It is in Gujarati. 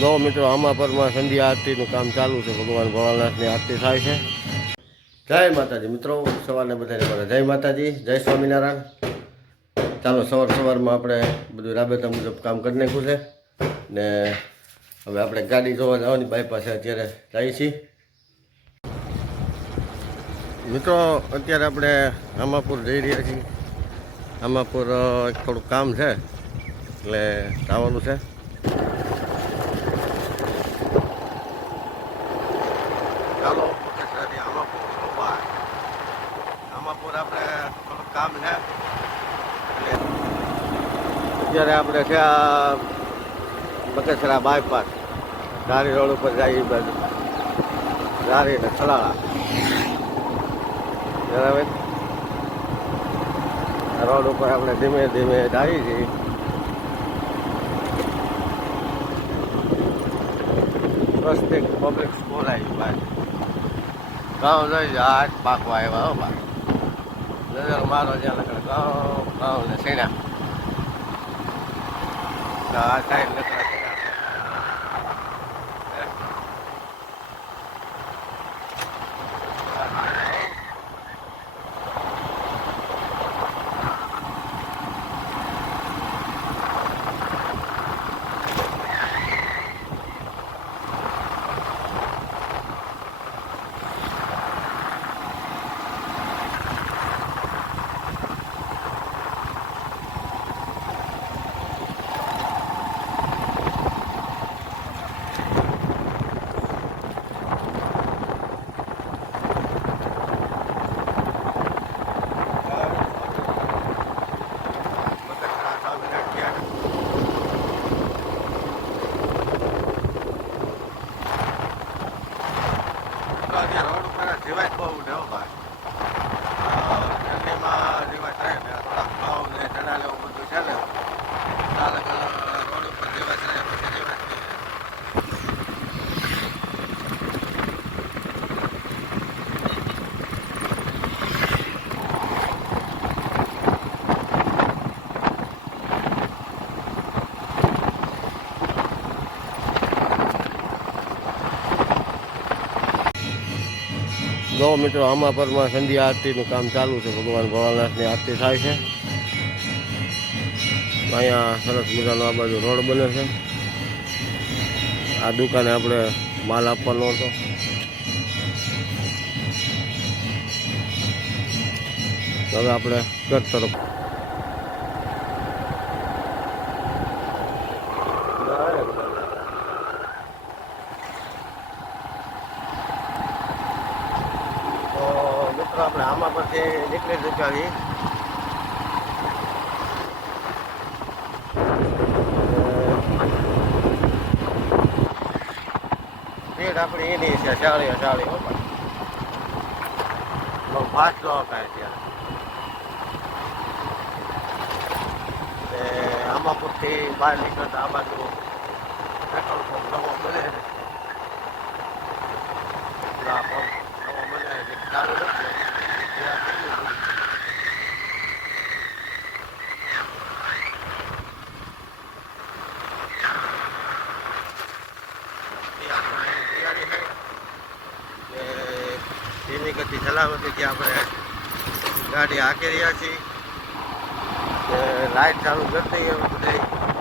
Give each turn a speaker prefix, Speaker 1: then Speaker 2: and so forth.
Speaker 1: જો મિત્રો આમાપરમાં સંધ્યા આરતીનું કામ ચાલુ છે. ભગવાન ભોળાનાથની આરતી થાય છે. જય માતાજી. મિત્રો, સવારને બધાને બોલે જય માતાજી. જય સ્વામિનારાયણ. ચાલો, સવાર સવારમાં આપણે બધું રાબેતા મુજબ કામ કરી નાખ્યું છે. ને હવે આપણે ગાડી જોવા જવાની બાયપાસે અત્યારે જઈએ છીએ. મિત્રો, અત્યારે આપણે આમાપુર જઈ રહ્યા છીએ. આમાપુર થોડું કામ છે, એટલે જવાનું છે ચાલો બગસરાથી આમાપુર ઊભા. આપણે કામ છે. અત્યારે આપણે છે આ બગસરા બાયપાસ, ધારી રોડ ઉપર જાય એ બાજુ. ધારી ને ખલાળા બરાબર? રોડ ઉપર આપણે ધીમે ધીમે જઈએ છીએ સ્વસ્તિક પબ્લિક સ્કૂલ આવી ભાઈ ગાઉં જોઈ આજ પાકવા આવ્યા હો ભાઈ નજર મારો જ્યાં લખડ ગાઉં ગાઉં ને સેના આ સાઈડ લખડા રોડ ઉપર જીવાત બહુ ને હો ભાઈ ઠંડીમાં જીવાત રહે ને થોડાક ઘઉં ને ચણા ને એવું બધું છે ને અલગ અલગ રોડ ઉપર જીવાત રહે પછી જીવાત નહીં રહે. જો મિત્રો આમાપરમાં સંધ્યા આરતીનું કામ ચાલુ છે. ભગવાન ભોળાનાથની આરતી થાય છે. અહીંયા સરસ મજાનો આ બાજુ રોડ બને છે. આ દુકાને આપણે માલ આપવાનો હતો. હવે આપણે ઘર તરફ મિત્રો આપણે આમાં પરથી નીકળી ચૂક્યા સ્પીડ આપણી એની છે ચાળી ચાળી બહુ ફાસ્ટ ન કાંઈ ત્યારે આમાં પરથી બહાર નીકળતા આ બાજુ પેટ્રોલ પંપ નવો બને છે પેલા પંપ નવો બને છે ચાલુ નથી એ આ કેટલું બધું એ આપણે તૈયારી છે કે ગતિ સલામતીથી આપણે ગાડી હાંકી રહ્યા છીએ. કે લાઈટ ચાલુ કરી દઈએ બધાય.